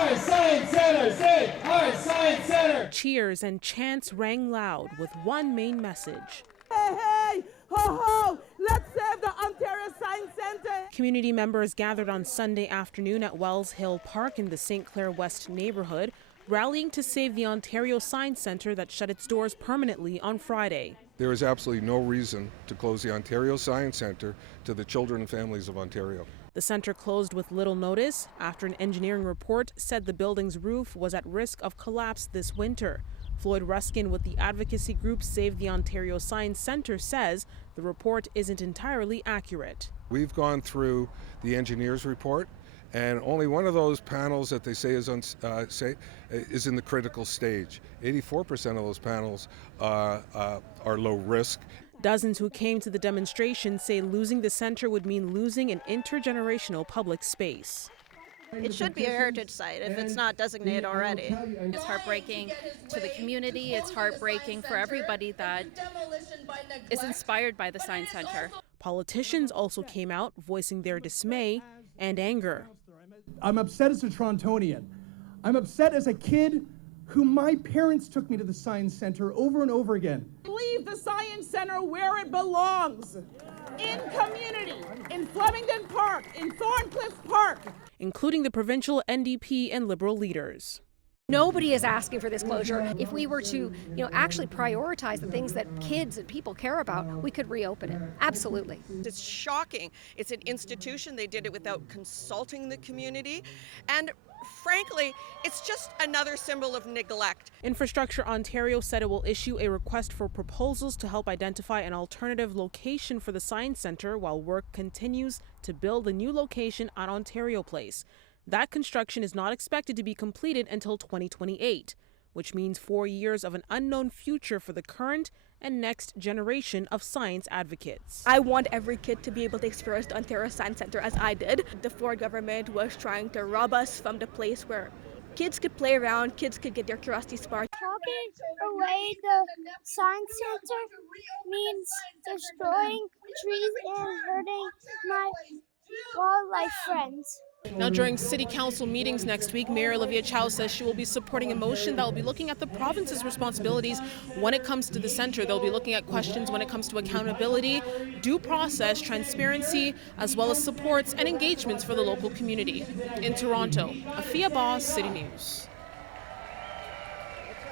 our Science Center! Say, our Science Center! Cheers and chants rang loud with one main message. Hey, hey, ho, ho, let's save the Ontario Science Center. Community members gathered on Sunday afternoon at Wells Hill Park in the St. Clair West neighborhood, rallying to save the Ontario Science Center that shut its doors permanently on Friday. There is absolutely no reason to close the Ontario Science Centre to the children and families of Ontario. The center closed with little notice after an engineering report said the building's roof was at risk of collapse this winter. Floyd Ruskin with the advocacy group Save the Ontario Science Centre says the report isn't entirely accurate. We've gone through the engineer's report, and only one of those panels that they say is in the critical stage. 84% of those panels are low risk. Dozens who came to the demonstration say losing the center would mean losing an intergenerational public space. It should be a heritage site if it's not designated already. It's heartbreaking to the community. It's heartbreaking for everybody that is inspired by the Science Center. Politicians also came out voicing their dismay and anger. I'm upset as a Torontonian. I'm upset as a kid who my parents took me to the Science Center over and over again. Leave the Science Center where it belongs, in community, in Flemington Park, in Thorncliffe Park. Including the provincial NDP and Liberal leaders. Nobody is asking for this closure. If we were to, actually prioritize the things that kids and people care about, we could reopen it. Absolutely. It's shocking. It's an institution. They did it without consulting the community. And frankly, it's just another symbol of neglect. Infrastructure Ontario said it will issue a request for proposals to help identify an alternative location for the Science Centre while work continues to build a new location at Ontario Place. That construction is not expected to be completed until 2028, which means 4 years of an unknown future for the current and next generation of science advocates. I want every kid to be able to experience the Ontario Science Centre as I did. The Ford government was trying to rob us from the place where kids could play around, kids could get their curiosity sparked. Taking away the Science Center means destroying trees and hurting my wildlife friends. Now, during City Council meetings next week, Mayor Olivia Chow says she will be supporting a motion that will be looking at the province's responsibilities when it comes to the centre. They'll be looking at questions when it comes to accountability, due process, transparency, as well as supports and engagements for the local community. In Toronto, Afia Boss, City News.